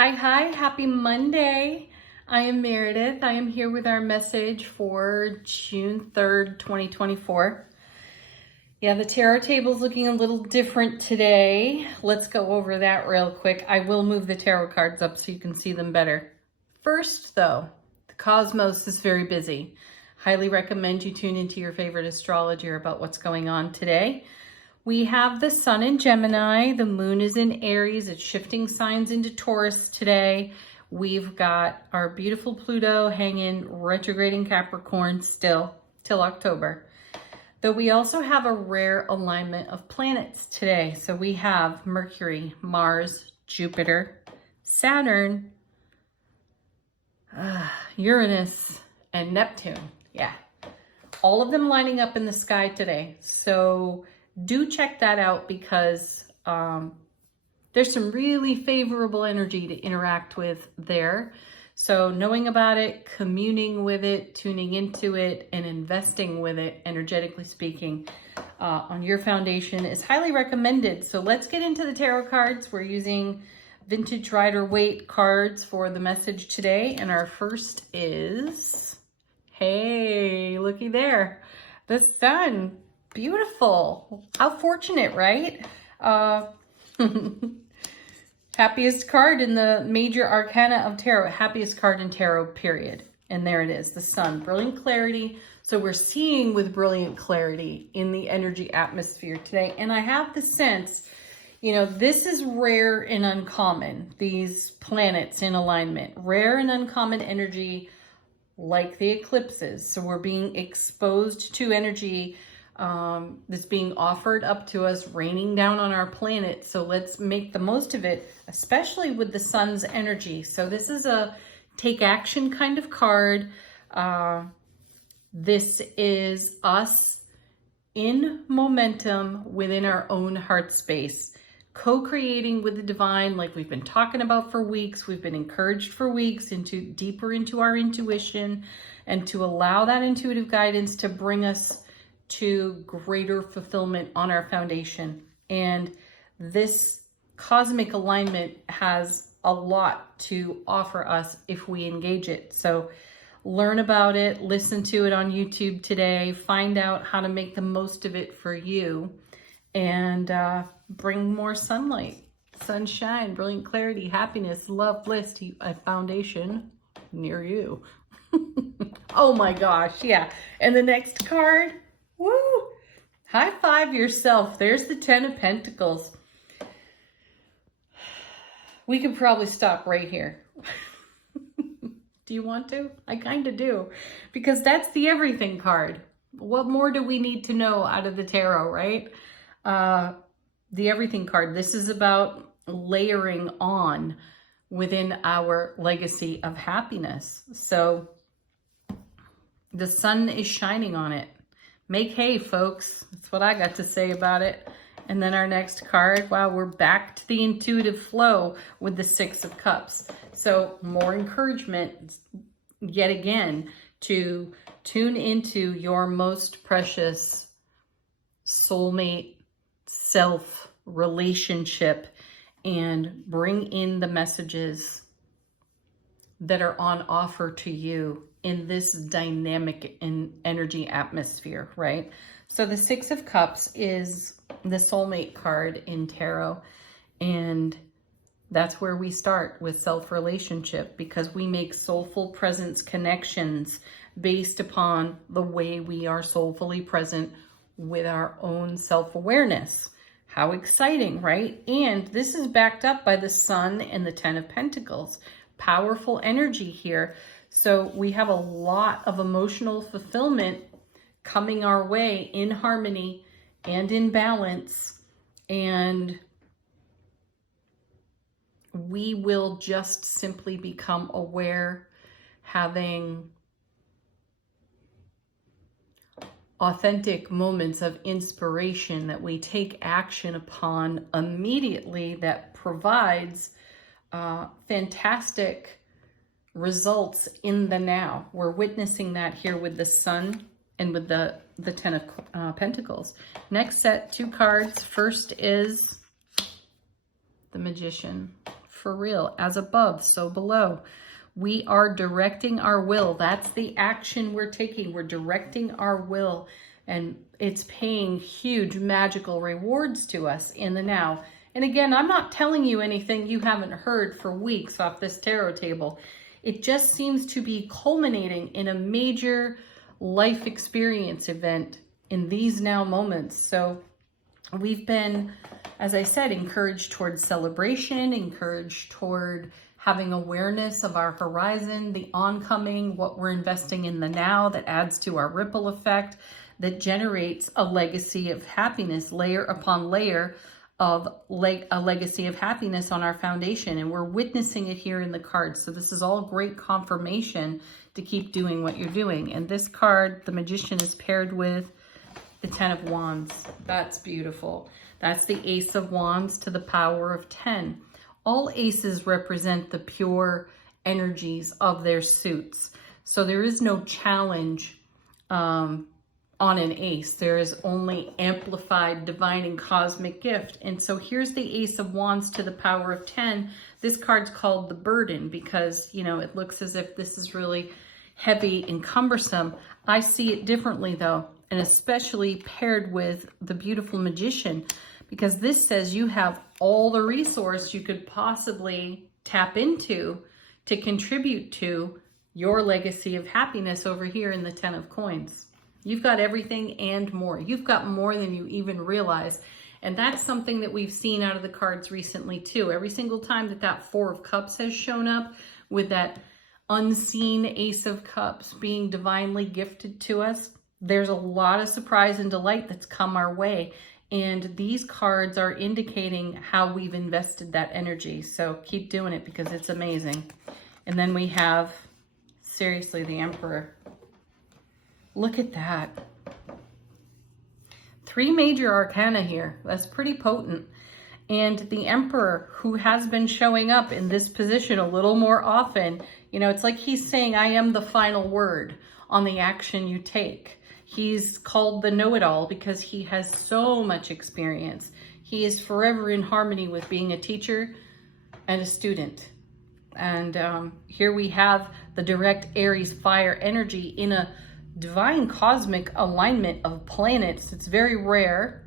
Hi, happy Monday. I am Meredith. I am here with our message for June 3rd, 2024. Yeah, the tarot table is looking a little different today. Let's go over that real quick. I will move the tarot cards up so you can see them better. First, though, the cosmos is very busy. Highly recommend you tune into your favorite astrologer about what's going on today. We have the sun in Gemini, the moon is in Aries, it's shifting signs into Taurus today. We've got our beautiful Pluto hanging retrograde in Capricorn still till October. Though we also have a rare alignment of planets today. So we have Mercury, Mars, Jupiter, Saturn, Uranus, and Neptune. Yeah, all of them lining up in the sky today. So do check that out because there's some really favorable energy to interact with there. So knowing about it, communing with it, tuning into it, and investing with it, energetically speaking, on your foundation is highly recommended. So let's get into the tarot cards. We're using Vintage Rider-Waite cards for the message today. And our first is, hey, looky there, the sun. Beautiful. How fortunate, right? Happiest card in the major arcana of tarot. Happiest card in tarot, period. And there it is, the sun. Brilliant clarity. So we're seeing with brilliant clarity in the energy atmosphere today. And I have the sense, you know, this is rare and uncommon. These planets in alignment. Rare and uncommon energy like the eclipses. So we're being exposed to energy that's being offered up to us, raining down on our planet. So let's make the most of it, especially with the sun's energy. So this is a take action kind of card. This is us in momentum within our own heart space, co-creating with the divine, like we've been talking about for weeks. We've been encouraged for weeks into deeper into our intuition and to allow that intuitive guidance to bring us to greater fulfillment on our foundation. And this cosmic alignment has a lot to offer us if we engage it. So learn about it, listen to it on YouTube today, find out how to make the most of it for you, and bring more sunlight, sunshine, brilliant clarity, happiness, love, bliss to a foundation near you. Oh my gosh, yeah. And the next card, woo! High five yourself. There's the 10 of Pentacles. We could probably stop right here. Do you want to? I kind of do. Because that's the everything card. What more do we need to know out of the tarot, right? The everything card. This is about layering on within our legacy of happiness. So the sun is shining on it. Make hay, folks. That's what I got to say about it. And then our next card, wow, we're back to the intuitive flow with the Six of Cups. So more encouragement, yet again, to tune into your most precious soulmate self relationship and bring in the messages that are on offer to you in this dynamic and energy atmosphere, right? So the Six of Cups is the soulmate card in tarot, and that's where we start with self-relationship, because we make soulful presence connections based upon the way we are soulfully present with our own self-awareness. How exciting, right? And this is backed up by the sun and the 10 of Pentacles. Powerful energy here. So we have a lot of emotional fulfillment coming our way in harmony and in balance. And we will just simply become aware, having authentic moments of inspiration that we take action upon immediately that provides fantastic results in the now. We're witnessing that here with the sun and with the 10 of Pentacles. Next set, two cards. First is the Magician. For real. As above, so below. We are directing our will. That's the action we're taking. We're directing our will, and it's paying huge magical rewards to us in the now. And again, I'm not telling you anything you haven't heard for weeks off this tarot table. It just seems to be culminating in a major life experience event in these now moments. So we've been, as I said, encouraged toward celebration, encouraged toward having awareness of our horizon, the oncoming, what we're investing in the now that adds to our ripple effect, that generates a legacy of happiness, layer upon layer of a legacy of happiness on our foundation. And we're witnessing it here in the cards. So this is all great confirmation to keep doing what you're doing. And this card, the Magician, is paired with the Ten of Wands. That's beautiful. That's the Ace of Wands to the power of 10. All aces represent the pure energies of their suits. So there is no challenge on an ace. There is only amplified divine and cosmic gift. And so here's the Ace of Wands to the power of 10. This card's called the burden because, you know, it looks as if this is really heavy and cumbersome. I see it differently though, and especially paired with the beautiful Magician, because this says you have all the resource you could possibly tap into to contribute to your legacy of happiness over here in the 10 of Coins. You've got everything and more. You've got more than you even realize. And that's something that we've seen out of the cards recently too. Every single time that that Four of Cups has shown up with that unseen Ace of Cups being divinely gifted to us, there's a lot of surprise and delight that's come our way. And these cards are indicating how we've invested that energy. So keep doing it because it's amazing. And then we have, seriously, the Emperor. Look at that. 3 major arcana here. That's pretty potent. And the Emperor, who has been showing up in this position a little more often, you know, it's like he's saying, I am the final word on the action you take. He's called the know-it-all because he has so much experience. He is forever in harmony with being a teacher and a student. And here we have the direct Aries fire energy in a divine cosmic alignment of planets. It's very rare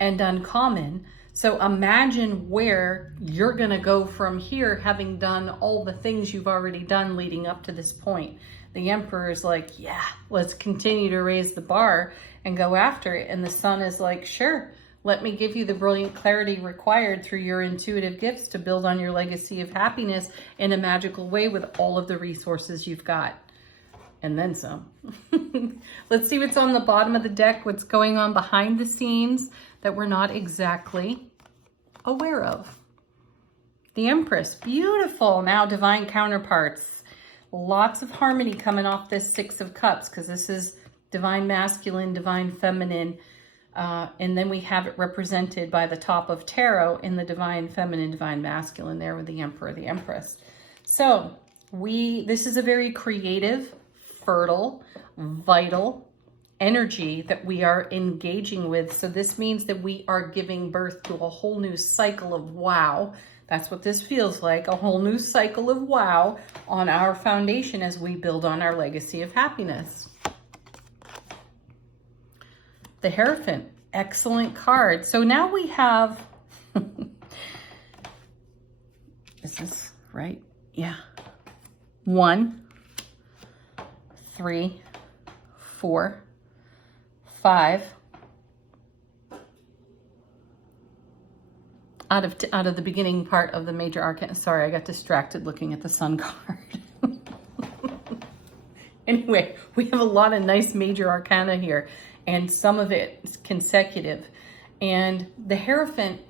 and uncommon. So imagine where you're going to go from here, having done all the things you've already done leading up to this point. The Emperor is like, yeah, let's continue to raise the bar and go after it. And the Sun is like, sure, let me give you the brilliant clarity required through your intuitive gifts to build on your legacy of happiness in a magical way with all of the resources you've got. And then some. Let's see what's on the bottom of the deck, what's going on behind the scenes that we're not exactly aware of. The Empress, beautiful. Now divine counterparts. Lots of harmony coming off this Six of Cups because this is divine masculine, divine feminine. And then we have it represented by the top of tarot in the divine feminine, divine masculine there with the Emperor, the Empress. So this is a very creative, fertile, vital energy that we are engaging with. So this means that we are giving birth to a whole new cycle of wow. That's what this feels like, a whole new cycle of wow on our foundation as we build on our legacy of happiness. The Hierophant, excellent card. So now we have, is this right? Yeah. 1, 3, 4, 5. Out of the beginning part of the major arcana. Sorry, I got distracted looking at the Sun card. Anyway, we have a lot of nice major arcana here, and some of it is consecutive. And the Hierophant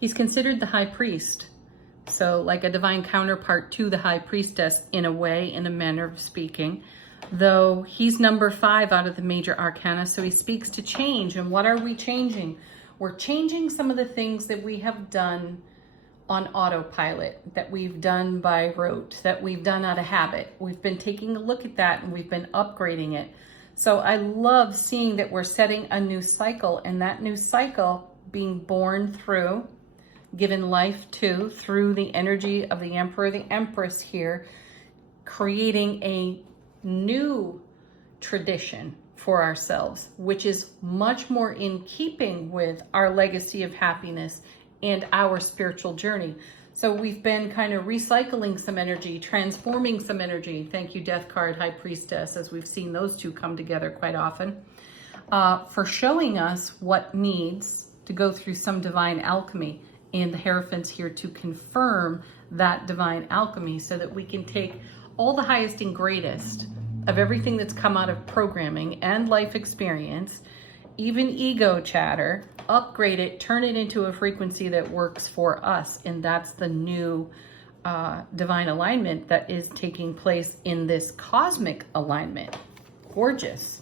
he's considered the High Priest. So like a divine counterpart to the High Priestess in a way, in a manner of speaking. Though he's number 5 out of the major arcana, so he speaks to change. And what are we changing? We're changing some of the things that we have done on autopilot, that we've done by rote, that we've done out of habit. We've been taking a look at that and we've been upgrading it. So I love seeing that we're setting a new cycle, and that new cycle being born through given life to through the energy of the Emperor, the Empress here, creating a new tradition for ourselves, which is much more in keeping with our legacy of happiness and our spiritual journey. So we've been kind of recycling some energy, transforming some energy. Thank you, Death card, High Priestess, as we've seen those two come together quite often, for showing us what needs to go through some divine alchemy. And the Hierophant's here to confirm that divine alchemy so that we can take all the highest and greatest of everything that's come out of programming and life experience, even ego chatter, upgrade it, turn it into a frequency that works for us. And that's the new divine alignment that is taking place in this cosmic alignment. Gorgeous.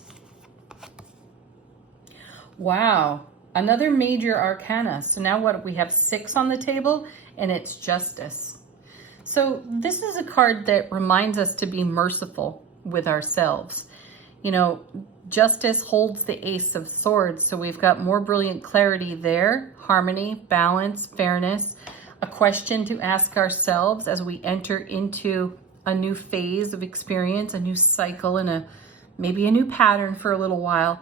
Wow. Another major arcana. So now what? We have 6 on the table, and it's Justice. So this is a card that reminds us to be merciful with ourselves. You know, Justice holds the Ace of Swords, so we've got more brilliant clarity there, harmony, balance, fairness, a question to ask ourselves as we enter into a new phase of experience, a new cycle, and maybe a new pattern for a little while.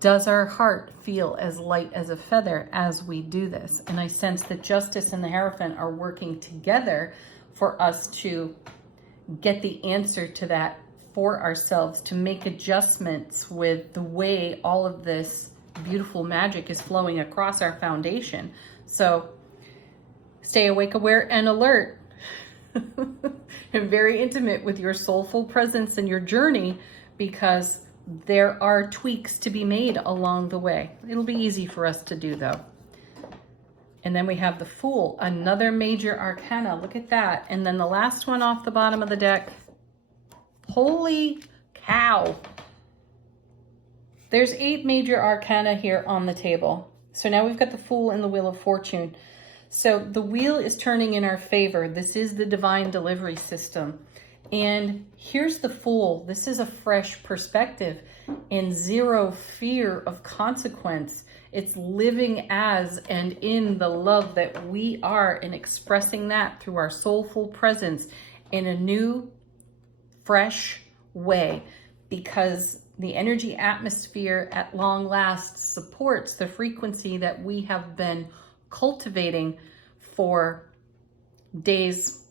Does our heart feel as light as a feather as we do this? And I sense that Justice and the Hierophant are working together for us to get the answer to that for ourselves, to make adjustments with the way all of this beautiful magic is flowing across our foundation. So stay awake, aware, and alert. And very intimate with your soulful presence and your journey, because there are tweaks to be made along the way. It'll be easy for us to do, though. And then we have the Fool, another major arcana. Look at that. And then the last one off the bottom of the deck. Holy cow. There's 8 major arcana here on the table. So now we've got the Fool and the Wheel of Fortune. So the wheel is turning in our favor. This is the divine delivery system. And here's the Fool. This is a fresh perspective and zero fear of consequence. It's living as and in the love that we are, and expressing that through our soulful presence in a new, fresh way, because the energy atmosphere at long last supports the frequency that we have been cultivating for days,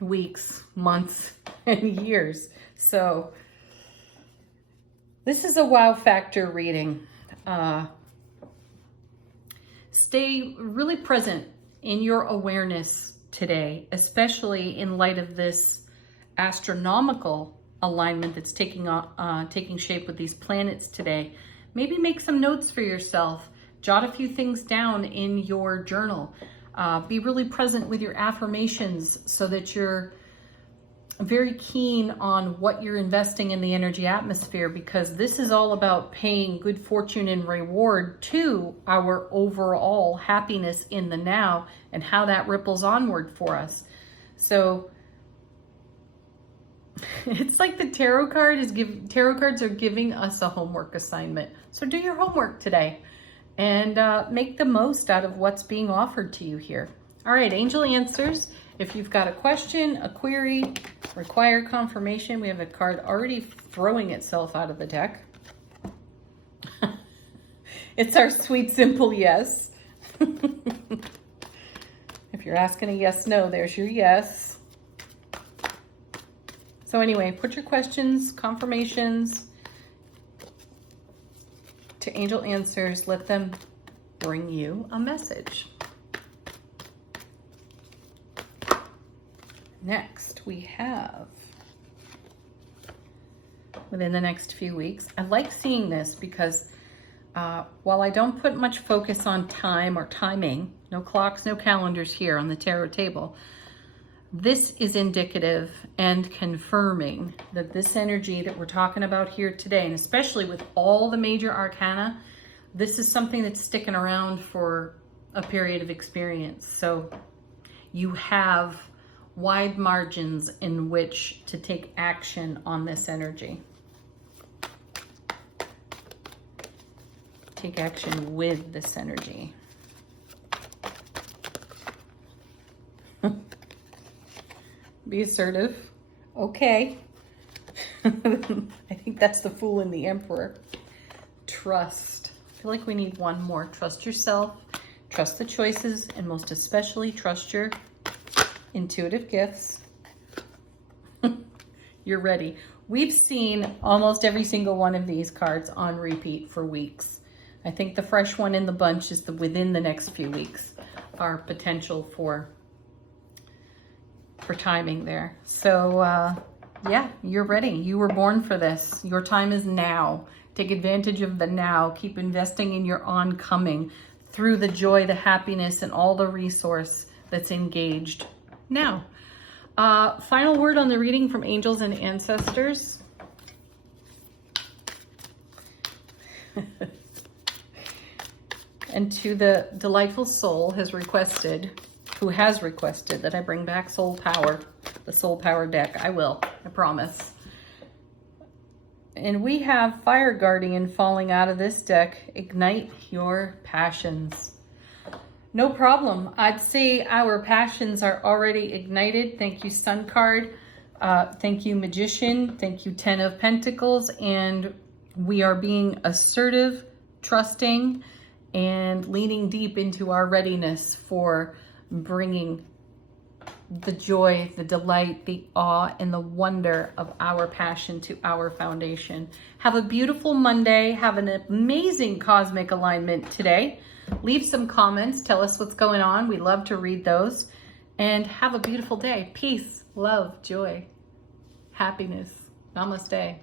weeks, months, and years. So this is a wow factor reading. Stay really present in your awareness today, especially in light of this astronomical alignment that's taking shape with these planets today. Maybe make some notes for yourself. Jot a few things down in your journal. Be really present with your affirmations so that you're very keen on what you're investing in the energy atmosphere, because this is all about paying good fortune and reward to our overall happiness in the now and how that ripples onward for us. So it's like the tarot cards are giving us a homework assignment. So do your homework today and make the most out of what's being offered to you here. All right, angel answers. If you've got a question, a query, require confirmation, we have a card already throwing itself out of the deck. It's our sweet, simple yes. If you're asking a yes, no, there's your yes. So anyway, put your questions, confirmations to angel answers. Let them bring you a message. Next, we have, within the next few weeks, I like seeing this because while I don't put much focus on time or timing, no clocks, no calendars here on the tarot table, this is indicative and confirming that this energy that we're talking about here today, and especially with all the major arcana, this is something that's sticking around for a period of experience. So you have wide margins in which to take action on this energy. Take action with this energy. Be assertive. Okay. I think that's the Fool and the Emperor. Trust. I feel like we need one more. Trust yourself, trust the choices, and most especially trust your intuitive gifts. You're ready. We've seen almost every single one of these cards on repeat for weeks. I think the fresh one in the bunch is the within the next few weeks, our potential for timing there. So yeah, you're ready. You were born for this. Your time is now. Take advantage of the now. Keep investing in your oncoming through the joy, the happiness, and all the resource that's engaged now. Final word on the reading from angels and ancestors. And to the delightful soul who has requested that I bring back Soul Power, the Soul Power deck. I will, I promise. And we have Fire Guardian falling out of this deck. Ignite your passions. No problem. I'd say our passions are already ignited. Thank you, Sun card. Thank you, Magician. Thank you, Ten of Pentacles. And we are being assertive, trusting, and leaning deep into our readiness for bringing the joy, the delight, the awe, and the wonder of our passion to our foundation. Have a beautiful Monday. Have an amazing cosmic alignment today. Leave some comments. Tell us what's going on. We love to read those. And have a beautiful day. Peace, love, joy, happiness. Namaste.